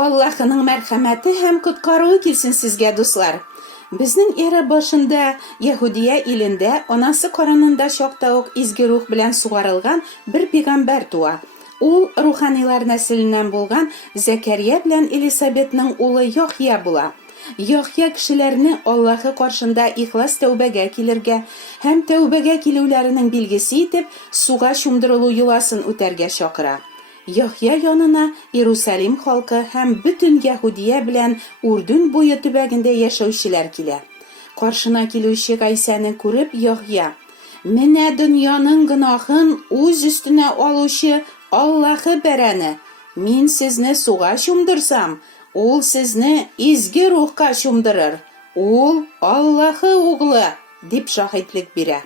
Аллаһының мәрхәмәте һәм коткаруы килсен сезгә, дуслар. Безнең эра башында Яһудия илендә анасы карынында чакта ук изге рух белән сугарылган бер пәйгамбәр туа. Ул руханилар нәселеннән булган Зәкәрия белән Элисабетның улы Яхья була. Яхья кешеләрне Аллаһы каршында ихлас тәүбәгә килергә һәм тәүбәгә килүләренең билгесе итеп суга чумдырылу юласын үтәргә чакыра. Яхья янына Иерусалим халкы һәм бөтен Яһудия белән Үрдүн буе төбәгендә яшәүчеләр килә. Каршына килүче Гайсәне күреп Яхья: "Менә дөньяның гөнаһын үз өстенә алучы Аллаһы бәрәне. Мин сезне суга чумдырсам, ул сезне изге рухка чумдырыр. Ул Аллаһы углы", дип шаһитлек бирә.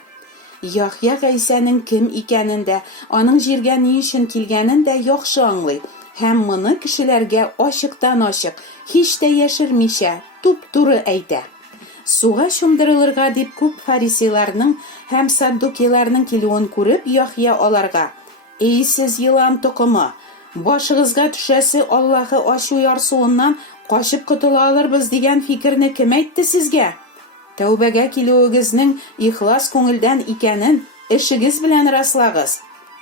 Яхья Гайсәнең кем икәнен дә, аның җиргә ни өчен килгәнен дә яхшы аңлый һәм моны кешеләргә ачыктан-ачык, һич тә яшермичә, туп-туры әйтә. Суга чумдырылырга дип күп фарисейларның һәм саддукиларның килүен күреп, Яхья аларга: "Эй сез йылан тукымы, башыгызга төшәсе Аллаһы ачу ярсуыннан качып котыла алырбыз дигән фикерне кем әйтте сезгә? Тәүбәгә килүегезнең ихлас күңелдән икәнен эшегез белән раслагыз.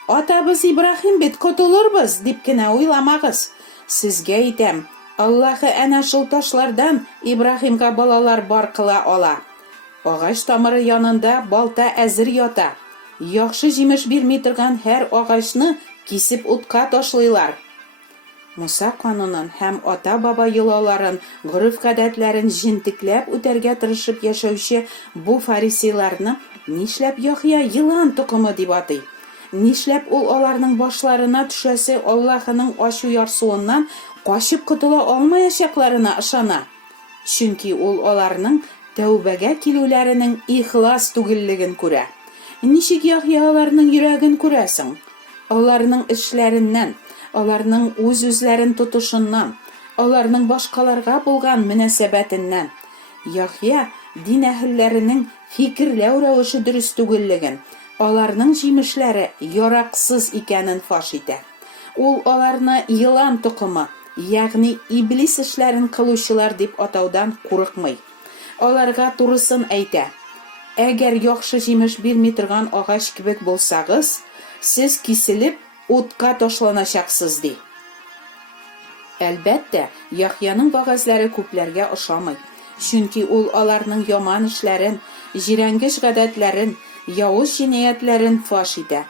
Атабыз Ибраһим бит котылырбыз дип кенә уйламагыз. Сезгә әйтәм, Аллаһы әнә шул ташлардан Ибраһимга балалар бар кыла ала. Агач тамыры янында балта әзер ята. Яхшы җимеш бирми торган һәр агачны кисеп утка ташлыйлар." Муса канунын һәм ата-баба йолаларын, гореф-гадәтләрен җентекләп үтәргә тырышып яшәүче бу фарисейларны нишләп Яхья йылан тукымы дип атый? Нишләп ул аларның башларына төшәсе Аллаһының ачу ярсуыннан качып котыла алмаячакларына ышана? Чөнки ул аларның тәүбәгә килүләренең ихлас түгеллеген күрә. Ничек Яхья аларның йөрәген күрәсең? Аларның эшләреннән, аларның үз-үзләрен тотышыннан, аларның башкаларга булган мөнәсәбәтеннән. Яхья дин әһелләренең фикерләү рәвеше дөрес түгеллеген, аларның җимешләре яраксыз икәнен фаш итә. Ул аларны йылан тукымы, ягъни иблис эшләрен кылучылар дип атаудан курыкмый. Аларга турысын әйтә: "Әгәр яхшы җимеш бирми торган агач кебек булсагыз, сез киселеп утка ташланачаксыз", ди. Әлбәттә, Яхьяның вәгазьләре күпләргә ошамый, чөнки ул аларның яман эшләрен, җирәнгеш гадәтләрен, явыз җинаятләрен фаш итә.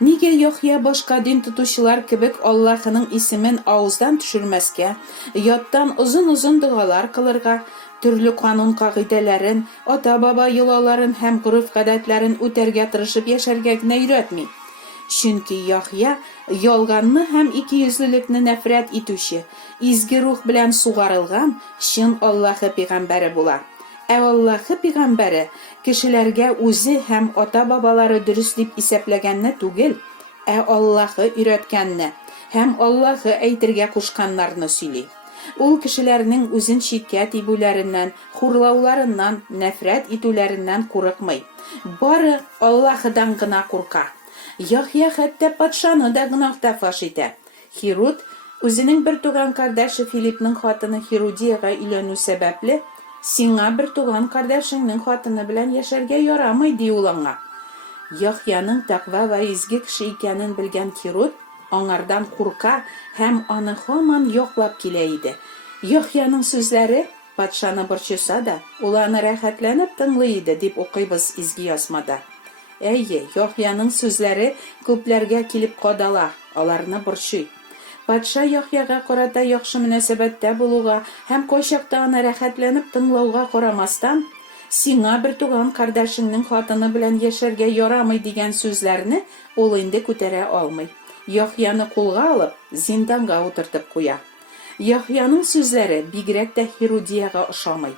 Нигә Яхья башка дин тотучылар кебек Аллаһының исемен авыздан төшермәскә, яттан озын-озын дугалар кылырга, төрле канун кагыйдәләрен, ата-баба йолаларын һәм гореф-гадәтләрен үтәргә тырышып яшәргә генә өйрәтми? Чөнки Яхья ялганны һәм икейөзлелекне нәфрәт итүче, изге рух белән сугарылган чын Аллаһы пәйгамбәре була. Аллаһы пәйгамбәре кешеләргә үзе һәм ата-бабалары дөрес дип исәпләгәнне түгел, Аллаһы өйрәткәнне һәм Аллаһы әйтергә кушканнарны сөйли. Ул кешеләрнең үзен читкә тибүләреннән, хурлауларыннан, нәфрәт итүләреннән курыкмый. Бары Аллаһыдан гына курка. Яхья хәтта патшаны да гөнаһта фаш итә. Хирут үзенең бер туган кардәше Филиппның хатыны Херодиягә өйләнү сәбәпле: "Сиңа бер туган кардәшеңнең хатыны белән яшәргә ярамый", ди ул аңа. Яхьяның тәкъва ва изге кеше икәнен белгән Хирут аңардан курка һәм аны һаман яклап килә иде. Яхьяның сүзләре патшаны борчыса да, ул аны рәхәтләнеп тыңлый иде, дип укыйбыз изге язмада. Әйе, Яхьяның сүзләре күпләргә килеп кадала, аларны борчый. Патша Яхьяга карата яхшы мөнәсәбәттә булуга һәм кайчакта аны рәхәтләнеп тыңлауга карамастан, "Сиңа бер туган кардәшеңнең хатыны белән яшәргә ярамый" дигән сүзләрне ул инде күтәрә алмый. Яхьяны кулга алып, зинданга утыртып куя. Яхьяның сүзләре бигрәк тә Херодиягә ошамый.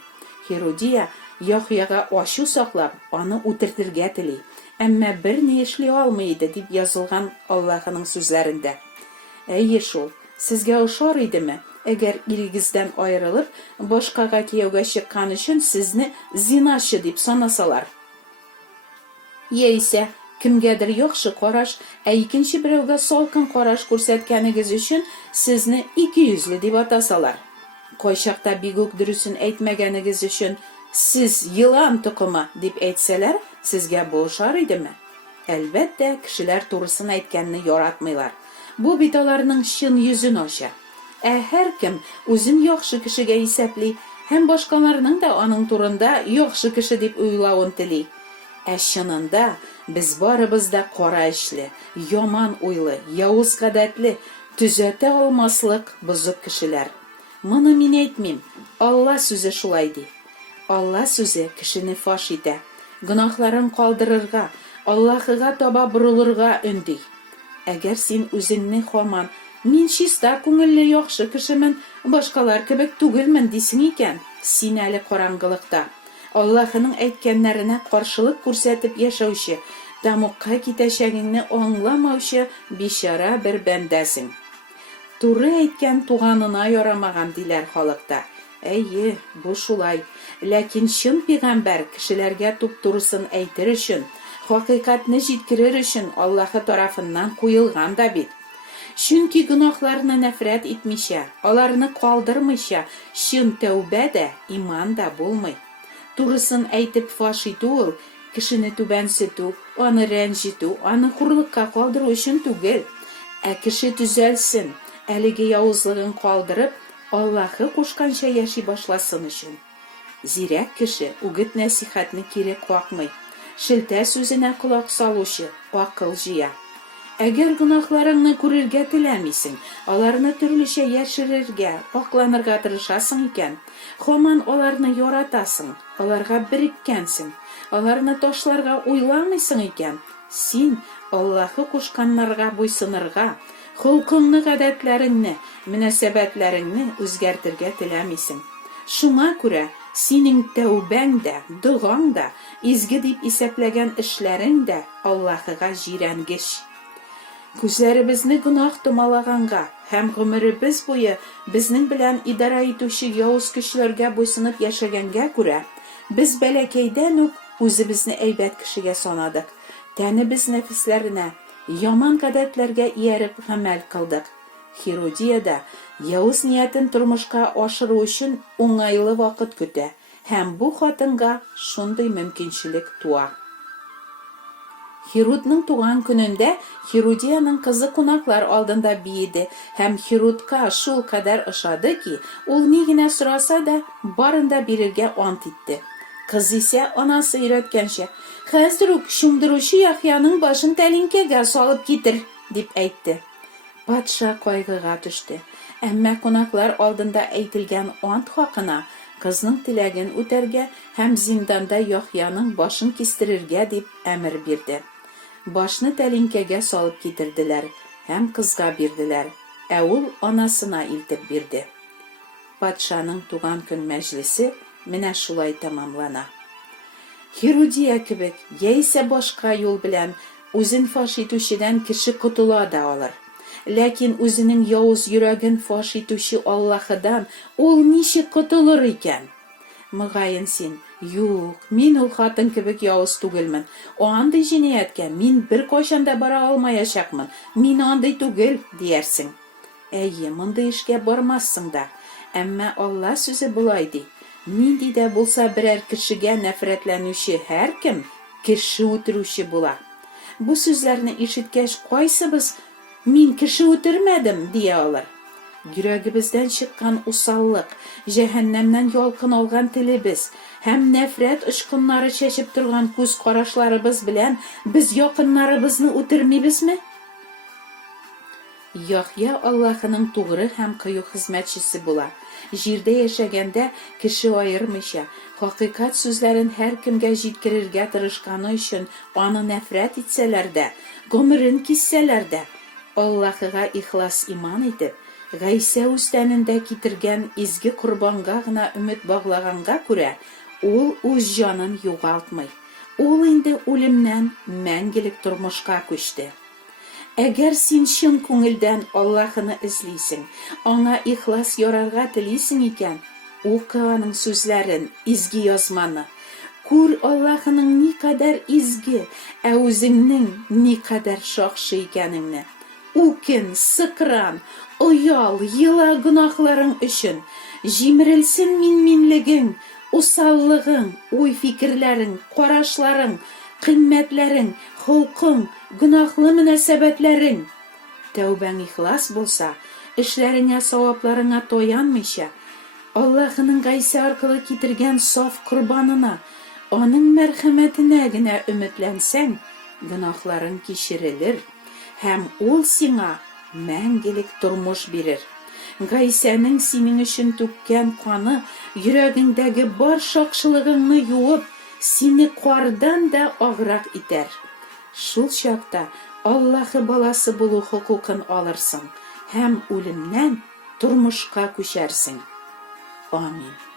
Херодия Яхьяга ачу саклап, аны үтертергә тели, әмма бер ни эшли алмый иде, дип язылган Аллаһының сүзләрендә. Әйе шул, сезгә ошар идеме, әгәр ирегездән аерылып, башкага кияүгә чыккан өчен сезне зиначы дип санасалар? Яисә Kimgadir yaxshi qarash, ikkinchi birovga salqin qarash ko'rsatganingiz uchun sizni ikiyuzli deb atasalar. Qo'shiqda biguk durusin aytmaganingiz uchun siz yılan tuqumi deb aytsalar, sizga bo'shar edimi? Albatta, kishilar to'g'risini aytganni yoratmaylar. Bu bitolarning shin yuzini osha. Har kim o'zin yaxshi kishiga hisobli, ham boshqalarning da uning turida yaxshi kishi deb o'ylavin tili. Shinanda biz baribizda qora ishli, yomon o'yli, yovuz qadatli, tuzata olmaslik buzuq kishilar. Buni men aytmim, Alloh so'zi shulay deydi. Alloh so'zi kishini fosh etadi, gunohlarini qoldirirga, Allohga toba burilirga undi. Agar sen o'zingni xoman, men shista ko'ngilli yaxshi kishiman, boshqalar kebek tugilman desing ekan, sen ali qorong'ilikda Allohning aytganlarini qarshilik ko'rsatib yashovchi, damoqqa ketashagingni anglamovchi beshara bir bandasing. To'g'ri aytgan tug'anina yoramagan dilar xalqda. Ayyi, bu shulay. Lekin shin payg'ambar kishilarga to'g'risini aytir uchun, haqiqatni yetkirir uchun Alloh tarafidan qo'yilgan da bit. Chunki gunohlarni nafrat etmisha, ularni qoldirmisha, shin tavbada imonda bo'lmay. To'g'risini aytib fosh etuv, kishini tubansitu, uni ranjitu, uni hurlikqa qoldirish uchun tugil. Kishi tuzalsin, haligi yovuzligini qoldirib, Allohga qo'shgancha yashay boshlasin uchun. Zira kishi o'git nasihatni keri qoqmay, shilta so'zina quloq soluvchi aql jiya. Agar gunohlaringni ko'rishga tilamaysan, ularni turlicha yashirirga, oqlanirga tirishasan ekan, xoman ularni yoratasan, ularga birikkansin, ularni toshlarga o'ylamaysan ekan, sen Allohga qo'shganlarga bo'ysunirga, xulqingni, odatlaringni, munosabatlaringni o'zgartirga tilamaysan. Shunga ko'ra sening tavbangda, duo'ngda, ezgi deb hisoblagan ishlaringda Allohga jirangish. Ko'zlarimizni gunoh tumalaganga ham umrimiz bo'yi bizning bilan idora etuvchi yovuz kishilarga bo'ysunib yashaganga ko'ra, biz balakaydan o'zimizni aybat kishiga sonadik. Tani biz nafslarina yomon odatlarga erib amal qildik. Herodiada yovuz niyatin turmushga oshirish uchun o'ng'ayli vaqt kuta, ham bu xotinga shunday mumkinchilik tuwa. Herodning tug'an kunida Herodiyaning qizi qo'noqlar oldinda biydi, ham Herodga shul qadar ishadiki, u nigina so'rasa-da barinda berilga ont etdi. Qiz esa onasi yaratgancha, "Hazruk shumdirushi Yahyoning boshini talinkaga solib ketir" deb aytdi. Podsho qayg'uga tushdi. Ammo qo'noqlar oldinda aytilgan ont haqina qizning tilagini o'targa ham zindonda Yahyoning boshini kestirishga deb amr berdi. Boshni talinkaga solib ketirdilar, ham qizga berdilar. Avul onasina iltib berdi. Podshoning tug'an kun majlisi mana shulay tamomlana. Herodiya kibik, yeysa boshqa yo'l bilan o'zin fosh etuvchidan kishi qutuladi olar. Lekin o'zining yovuz yuragin fosh etuvchi Allohdan ol nishi qutulur ekan? Mug'ayin sen, yo'q, men u xotin kibik yovuz tugilman. O anday jinayatga men bir qo'shanda bora olmayashaqman. Men anday tugil deyarsin. Ayyi, bunday ishga bormassing-da. Ammo Alloh so'zi bulaydi. Nindida bo'lsa biror kishiga nafratlanuvchi har kim kishi o'tiruvchi bo'lar. Bu so'zlarni eshitgach qaysi biz men kishi o'tirmadim deya olar. Yuragimizdan chiqqan usalliq, jahannamdan yolqin olgan tilimiz, ham nafrat uchqunlari chechib turgan ko'z qarashlarimiz bilan biz yaqinlarimizni o'tirmaymizmi? Yahyo Allohning to'g'ri ham quyuq xizmatchisi bo'lar. Yerda yashaganda kishi ayirmisha, haqiqat so'zlarini har kimga yetkazishga tirishgani uchun uni nafrat etsalarda, go'mirin kissalarda, Allohga ixlos iymon etib, G'aysa ustanida ketirgan ezgi qurbongagina umid bog'laganga ko'ra, u o'z jonini yo'qoltmay, u endi o'limdan mangilik turmushga ko'chdi. Agar sen shin ko'ngildan Allohni izlaysan, ona ixlos yorarga tilaysan ekan, o'qining so'zlarin, ezgi yozmani, Күр Аллаһының ни кадәр изге, ә үзеңнең ни кадәр шакшы икәнеңне. Үкен, сыкран, оял, йыла гөнаһларың өчен. Җимерелсен минлегең, усаллыгың, уй-фикерләрең, карашларың, кыйммәтләрең, холкың, гөнаһлы мөнәсәбәтләрең. Тәүбәң ихлас булса, эшләреңә, савапларыңа таянмыйча, Аллаһының Гайса аркылы китергән саф корбанына, аның мәрхәмәтенә генә өметләнсәң, гөнаһларың кичерелер һәм ул сиңа мәңгелек тормыш бирер. Гайсәнең синең өчен түккән каны йөрәгеңдәге бар шакшылыгыңны юып, сине кардан да аграк итәр. Шул чакта Аллаһы баласы булу хокукын алырсың һәм үлемнән тормышка күчәрсең. Амин.